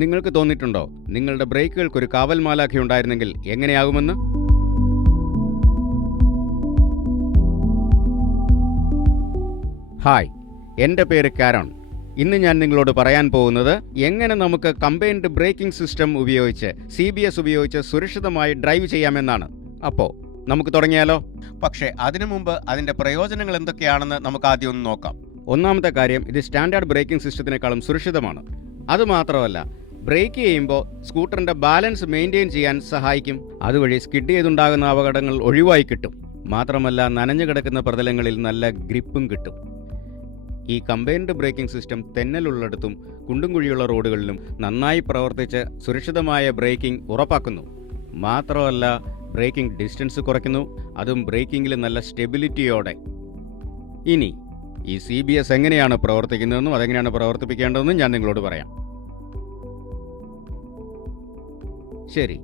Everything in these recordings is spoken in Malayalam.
നിങ്ങൾക്ക് തോന്നിയിട്ടുണ്ടോ നിങ്ങളുടെ ബ്രേക്കുകൾക്ക് ഒരു കാവൽ മാലാഖ ഉണ്ടായിരുന്നെങ്കിൽ എങ്ങനെയാകുമെന്ന്? ഹായ്, എൻ്റെ പേര് കാരോൺ. ഇന്ന് ഞാൻ നിങ്ങളോട് പറയാൻ പോകുന്നത് എങ്ങനെ നമുക്ക് കമ്പൈൻഡ് ബ്രേക്കിംഗ് സിസ്റ്റം ഉപയോഗിച്ച് CBS ഉപയോഗിച്ച് സുരക്ഷിതമായി ഡ്രൈവ് ചെയ്യാമെന്നാണ്. അപ്പോൾ നമുക്ക് തുടങ്ങിയാലോ? പക്ഷേ അതിനു മുമ്പ് അതിൻ്റെ പ്രയോജനങ്ങൾ എന്തൊക്കെയാണെന്ന് നമുക്ക് ആദ്യം ഒന്ന് നോക്കാം. ഒന്നാമത്തെ കാര്യം, ഇത് സ്റ്റാൻഡേർഡ് ബ്രേക്കിംഗ് സിസ്റ്റത്തിനേക്കാളും സുരക്ഷിതമാണ്. അതുമാത്രമല്ല, ബ്രേക്ക് ചെയ്യുമ്പോൾ സ്കൂട്ടറിൻ്റെ ബാലൻസ് മെയിൻറ്റെയിൻ ചെയ്യാൻ സഹായിക്കും. അതുവഴി സ്കിഡ് ചെയ്തുണ്ടാകുന്ന അപകടങ്ങൾ ഒഴിവായി കിട്ടും. മാത്രമല്ല, നനഞ്ഞു കിടക്കുന്ന പ്രതലങ്ങളിൽ നല്ല ഗ്രിപ്പും കിട്ടും. ഈ കമ്പൈൻഡ് ബ്രേക്കിംഗ് സിസ്റ്റം തെന്നലുള്ളിടത്തും കുണ്ടും കുഴിയുള്ള റോഡുകളിലും നന്നായി പ്രവർത്തിച്ച് സുരക്ഷിതമായ ബ്രേക്കിംഗ് ഉറപ്പാക്കുന്നു. മാത്രമല്ല, ബ്രേക്കിംഗ് ഡിസ്റ്റൻസ് കുറയ്ക്കുന്നു, അതും ബ്രേക്കിംഗിൽ നല്ല സ്റ്റെബിലിറ്റിയോടെ. ഇനി ഈ CBS എങ്ങനെയാണ് പ്രവർത്തിക്കുന്നതെന്നും അതെങ്ങനെയാണ് പ്രവർത്തിപ്പിക്കേണ്ടതെന്നും ഞാൻ നിങ്ങളോട് പറയാം. ശരി,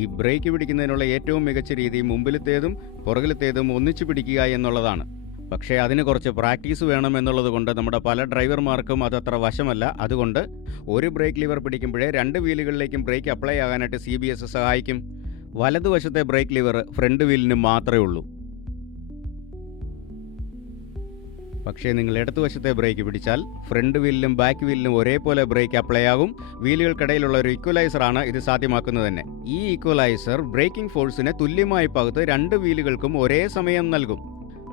ഈ ബ്രേക്ക് പിടിക്കുന്നതിനുള്ള ഏറ്റവും മികച്ച രീതി മുമ്പിലത്തേതും പുറകിലത്തേതും ഒന്നിച്ചു പിടിക്കുക എന്നുള്ളതാണ്. പക്ഷേ അതിന് കുറച്ച് പ്രാക്ടീസ് വേണം എന്നുള്ളത് കൊണ്ട് നമ്മുടെ പല ഡ്രൈവർമാർക്കും അതത്ര വശമല്ല. അതുകൊണ്ട് ഒരു ബ്രേക്ക് ലിവർ പിടിക്കുമ്പോഴേ 2 വീലുകളിലേക്കും ബ്രേക്ക് അപ്ലൈ ആകാനായിട്ട് CBS സഹായിക്കും. വലതുവശത്തെ ബ്രേക്ക് ലിവർ ഫ്രണ്ട് വീലിന് മാത്രമേ ഉള്ളൂ. പക്ഷേ നിങ്ങൾ ഇടതുവശത്തെ ബ്രേക്ക് പിടിച്ചാൽ ഫ്രണ്ട് വീലിലും ബാക്ക് വീലിലും ഒരേപോലെ ബ്രേക്ക് അപ്ലൈ ആകും. വീലുകൾക്കിടയിലുള്ള ഒരു ഇക്വലൈസറാണ് ഇത് സാധ്യമാക്കുന്നത് തന്നെ. ഈ ഇക്വലൈസർ ബ്രേക്കിംഗ് ഫോഴ്സിനെ തുല്യമായി പകുത്ത് 2 വീലുകൾക്കും ഒരേ സമയം നൽകും.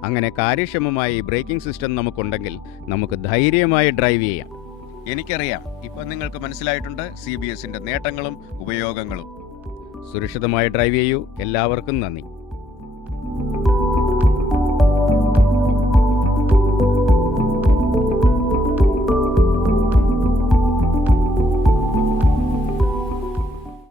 അങ്ങനെ കാര്യക്ഷമമായി ബ്രേക്കിംഗ് സിസ്റ്റം നമുക്കുണ്ടെങ്കിൽ നമുക്ക് ധൈര്യമായി ഡ്രൈവ് ചെയ്യാം. എനിക്കറിയാം, ഇപ്പം നിങ്ങൾക്ക് മനസ്സിലായിട്ടുണ്ട് CBSന്റെ നേട്ടങ്ങളും ഉപയോഗങ്ങളും. സുരക്ഷിതമായി ഡ്രൈവ് ചെയ്യൂ. എല്ലാവർക്കും നന്ദി.